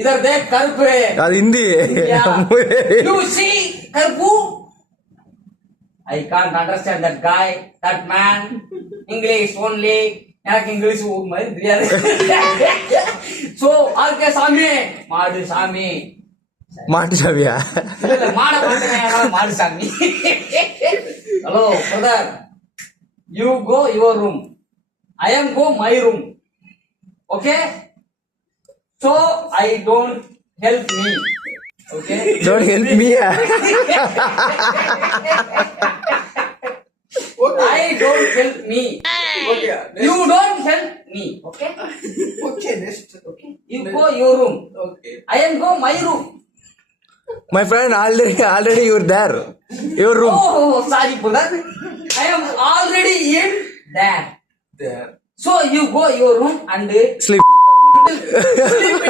इधर देख करुप அது Hindi you see karupu I can't understand that guy that man English only எனக்கு இங்கிலீஷ் மாதிரி தெரியாது சோ ஆர்கே சாமி மாடு சாமி மாட்டு சாமியா இல்ல மாட மாட்டேங்க மாடு சாமி hello brother you go your room I am go my room okay so I don't help me okay don't help me I don't help me Okay. you don't help me okay Okay, next. Okay. you go your room Okay. I am go my room my friend already you're there your room oh sorry brother I am already in there There. so you go your room and sleep sleep